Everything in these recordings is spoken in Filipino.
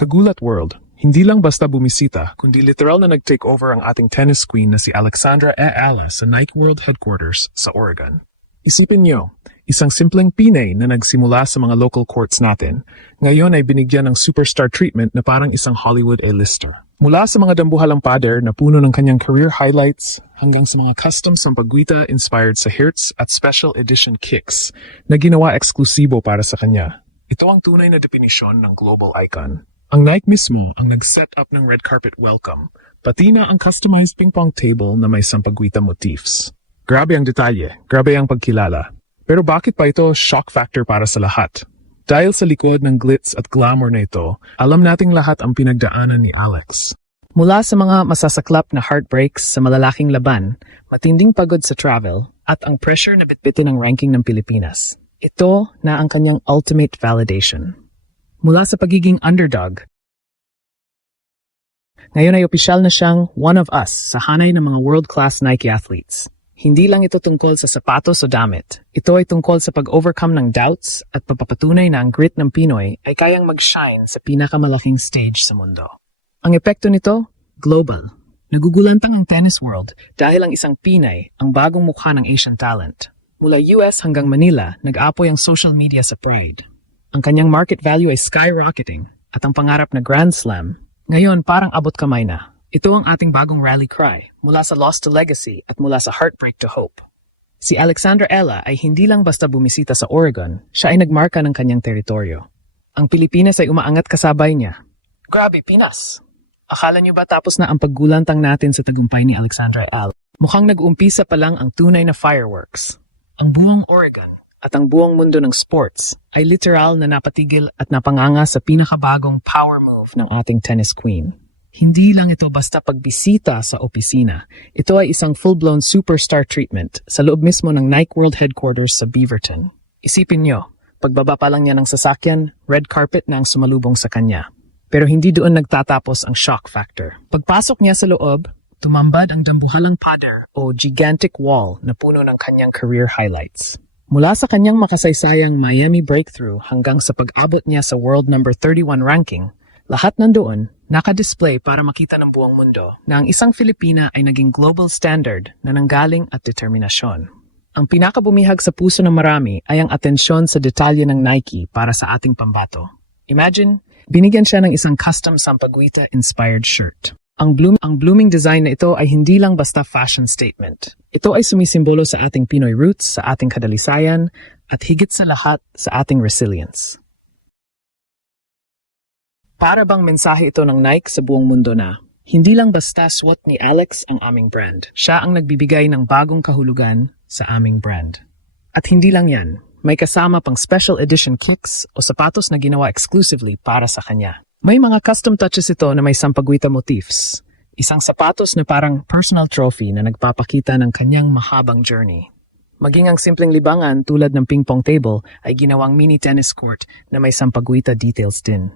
Kagulat World, hindi lang basta bumisita, kundi literal na nag-take over ang ating tennis queen na si Alexandra Ala sa Nike World Headquarters sa Oregon. Isipin nyo, isang simpleng Pinay na nagsimula sa mga local courts natin, ngayon ay binigyan ng superstar treatment na parang isang Hollywood A-lister. Mula sa mga dambuhalang pader na puno ng kanyang career highlights hanggang sa mga custom sampagwita inspired sa Hertz at special edition kicks na ginawa eksklusibo para sa kanya. Ito ang tunay na definisyon ng global icon. Ang Nike mismo ang nag-set up ng red carpet welcome, pati na ang customized ping-pong table na may sampagwita motifs. Grabe ang detalye, grabe ang pagkilala. Pero bakit pa ito shock factor para sa lahat? Dahil sa likod ng glitz at glamour na ito, alam nating lahat ang pinagdaanan ni Alex. Mula sa mga masasaklap na heartbreaks sa malalaking laban, matinding pagod sa travel, at ang pressure na bitbitin ng ranking ng Pilipinas. Ito na ang kanyang ultimate validation. Mula sa pagiging underdog, ngayon ay opisyal na siyang one of us sa hanay ng mga world-class Nike athletes. Hindi lang ito tungkol sa sapatos o damit. Ito ay tungkol sa pag-overcome ng doubts at pagpapatunay na ang grit ng Pinoy ay kayang mag-shine sa pinakamalaking stage sa mundo. Ang epekto nito, global. Nagugulantang ang tennis world dahil ang isang Pinay ang bagong mukha ng Asian talent. Mula US hanggang Manila, nag-apoy ang social media sa pride. Ang kanyang market value ay skyrocketing at ang pangarap na Grand Slam, ngayon parang abot kamay na. Ito ang ating bagong rally cry, mula sa loss to legacy at mula sa heartbreak to hope. Si Alexandra Ala ay hindi lang basta bumisita sa Oregon, siya ay nagmarka ng kanyang teritoryo. Ang Pilipinas ay umaangat kasabay niya. Grabe, Pinas! Akala niyo ba tapos na ang paggulantang natin sa tagumpay ni Alexandra Ala? Mukhang nag-uumpisa pa lang ang tunay na fireworks. Ang buong Oregon at ang buong mundo ng sports ay literal na napatigil at napanganga sa pinakabagong power move ng ating tennis queen. Hindi lang ito basta pagbisita sa opisina. Ito ay isang full-blown superstar treatment sa loob mismo ng Nike World Headquarters sa Beaverton. Isipin nyo, pagbaba pa lang niya ng sasakyan, red carpet na ang sumalubong sa kanya. Pero hindi doon nagtatapos ang shock factor. Pagpasok niya sa loob, tumambad ang dambuhalang pader o gigantic wall na puno ng kanyang career highlights. Mula sa kanyang makasaysayang Miami breakthrough hanggang sa pag-abot niya sa world number 31 ranking, lahat nandoon naka-display para makita ng buong mundo na ang isang Filipina ay naging global standard na nanggaling at determinasyon. Ang pinakabumihag sa puso ng marami ay ang atensyon sa detalye ng Nike para sa ating pambato. Imagine, binigyan siya ng isang custom sampagwita-inspired shirt. Ang blooming design na ito ay hindi lang basta fashion statement. Ito ay sumisimbolo sa ating Pinoy roots, sa ating kadalisayan, at higit sa lahat sa ating resilience. Para bang mensahe ito ng Nike sa buong mundo na, hindi lang basta swot ni Alex ang aming brand. Siya ang nagbibigay ng bagong kahulugan sa aming brand. At hindi lang yan, may kasama pang special edition kicks o sapatos na ginawa exclusively para sa kanya. May mga custom touches ito na may sampagwita motifs. Isang sapatos na parang personal trophy na nagpapakita ng kanyang mahabang journey. Maging ang simpleng libangan tulad ng ping-pong table ay ginawang mini tennis court na may sampagwita details din.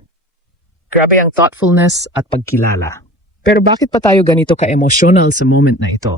Grabe ang thoughtfulness at pagkilala. Pero bakit pa tayo ganito ka-emotional sa moment na ito?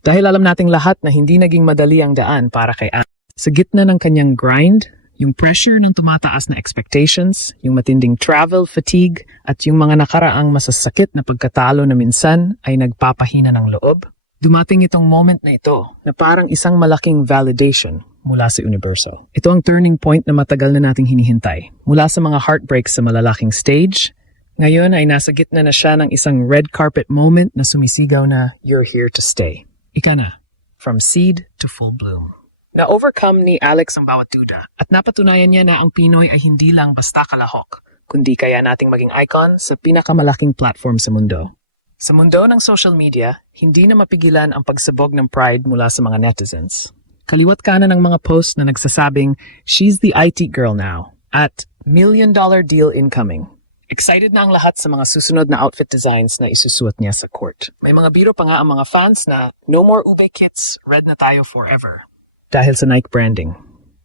Dahil alam nating lahat na hindi naging madali ang daan para kay Alex. Sa gitna ng kanyang grind, yung pressure ng tumataas na expectations, yung matinding travel fatigue, at yung mga nakaraang masasakit na pagkatalo na minsan ay nagpapahina ng loob, dumating itong moment na ito na parang isang malaking validation mula sa universo. Ito ang turning point na matagal na nating hinihintay. Mula sa mga heartbreaks sa malalaking stage, ngayon ay nasa gitna na siya ng isang red carpet moment na sumisigaw na, "You're here to stay." Ika na, from seed to full bloom. Na-overcome ni Alex ang bawat duda at napatunayan niya na ang Pinoy ay hindi lang basta kalahok, kundi kaya nating maging icon sa pinakamalaking platform sa mundo. Sa mundo ng social media, hindi na mapigilan ang pagsabog ng pride mula sa mga netizens. Kaliwat kanan ng mga post na nagsasabing, "She's the IT girl now," at "$1,000,000 deal incoming." Excited na ang lahat sa mga susunod na outfit designs na isusuot niya sa court. May mga biro pa nga ang mga fans na, "No more ube kits, red na tayo forever." Dahil sa Nike branding.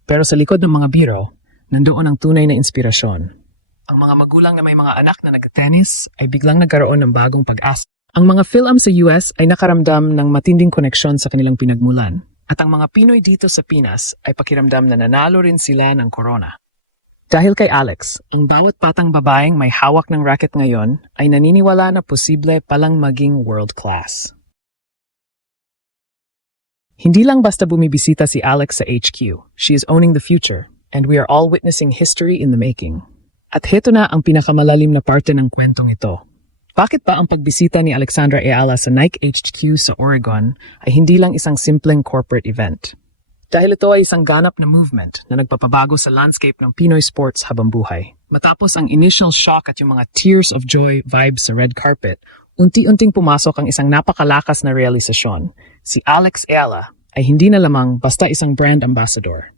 Pero sa likod ng mga biro, nandoon ang tunay na inspirasyon. Ang mga magulang na may mga anak na nag-tennis ay biglang nagkaroon ng bagong pag-asa. Ang mga Phil-Am sa US ay nakaramdam ng matinding koneksyon sa kanilang pinagmulan. At ang mga Pinoy dito sa Pinas ay pakiramdam na nanalo rin sila ng corona. Dahil kay Alex, ang bawat batang babaeng may hawak ng racket ngayon ay naniniwala na posible palang maging world class. Hindi lang basta bumibisita si Alex sa HQ, she is owning the future, and we are all witnessing history in the making. At heto na ang pinakamalalim na parte ng kwentong ito. Bakit ba ang pagbisita ni Alexandra Ayala sa Nike HQ sa Oregon ay hindi lang isang simpleng corporate event? Dahil ito ay isang ganap na movement na nagpapabago sa landscape ng Pinoy sports habang buhay. Matapos ang initial shock at yung mga tears of joy vibes sa red carpet, unti-unting pumasok ang isang napakalakas na realisasyon. Si Alex Ayala ay hindi na lamang basta isang brand ambassador.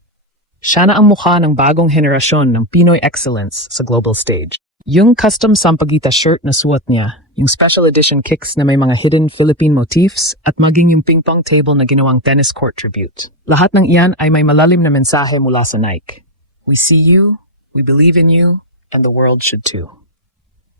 Siya na ang mukha ng bagong henerasyon ng Pinoy excellence sa global stage. Yung custom sampaguita shirt na suot niya, yung special edition kicks na may mga hidden Philippine motifs, at maging yung ping-pong table na ginawang tennis court tribute. Lahat ng iyan ay may malalim na mensahe mula sa Nike. We see you, we believe in you, and the world should too.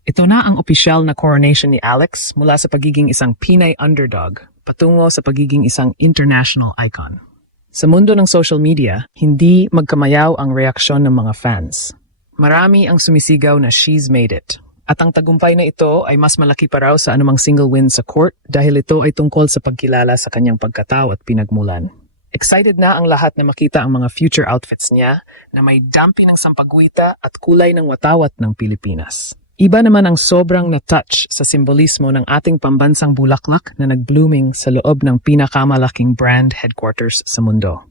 Ito na ang opisyal na coronation ni Alex mula sa pagiging isang Pinay underdog patungo sa pagiging isang international icon. Sa mundo ng social media, hindi magkamayaw ang reaksyon ng mga fans. Marami ang sumisigaw na she's made it. At ang tagumpay na ito ay mas malaki pa raw sa anumang single win sa court dahil ito ay tungkol sa pagkilala sa kanyang pagkatao at pinagmulan. Excited na ang lahat na makita ang mga future outfits niya na may dampi ng sampaguita at kulay ng watawat ng Pilipinas. Iba naman ang sobrang na-touch sa simbolismo ng ating pambansang bulaklak na nag-blooming sa loob ng pinakamalaking brand headquarters sa mundo.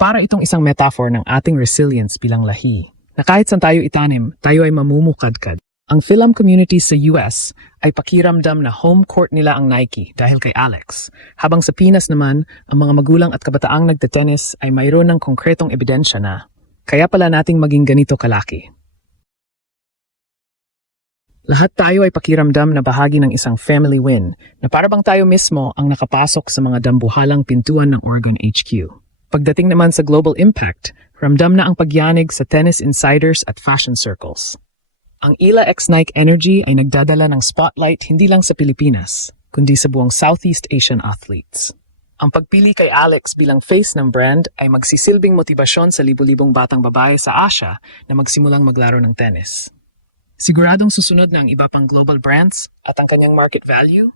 Para itong isang metaphor ng ating resilience bilang lahi, na kahit saan tayo itanim, tayo ay mamumukadkad. Ang film community sa US ay pakiramdam na home court nila ang Nike dahil kay Alex. Habang sa Pinas naman, ang mga magulang at kabataang nagtetennis ay mayroon ng konkretong ebidensya na kaya pala nating maging ganito kalaki. Lahat tayo ay pakiramdam na bahagi ng isang family win na para bang tayo mismo ang nakapasok sa mga dambuhalang pintuan ng Oregon HQ. Pagdating naman sa global impact, ramdam na ang pagyanig sa tennis insiders at fashion circles. Ang ILA x Nike Energy ay nagdadala ng spotlight hindi lang sa Pilipinas, kundi sa buong Southeast Asian athletes. Ang pagpili kay Alex bilang face ng brand ay magsisilbing motibasyon sa libu-libong batang babae sa Asia na magsimulang maglaro ng tennis. Siguradong susunod na ang iba pang global brands at ang kanyang market value?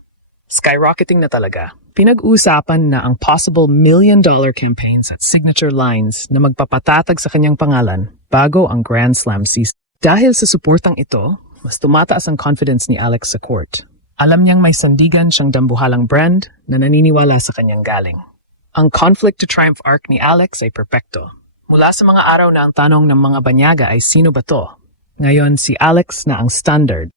Skyrocketing na talaga. Pinag-uusapan na ang possible $1 million campaigns at signature lines na magpapatatag sa kanyang pangalan bago ang Grand Slam season. Dahil sa suportang ito, mas tumataas ang confidence ni Alex sa court. Alam niyang may sandigan siyang dambuhalang brand na naniniwala sa kanyang galing. Ang conflict to triumph arc ni Alex ay perpekto. Mula sa mga araw na ang tanong ng mga banyaga ay sino ba to? Ngayon si Alex na ang standard.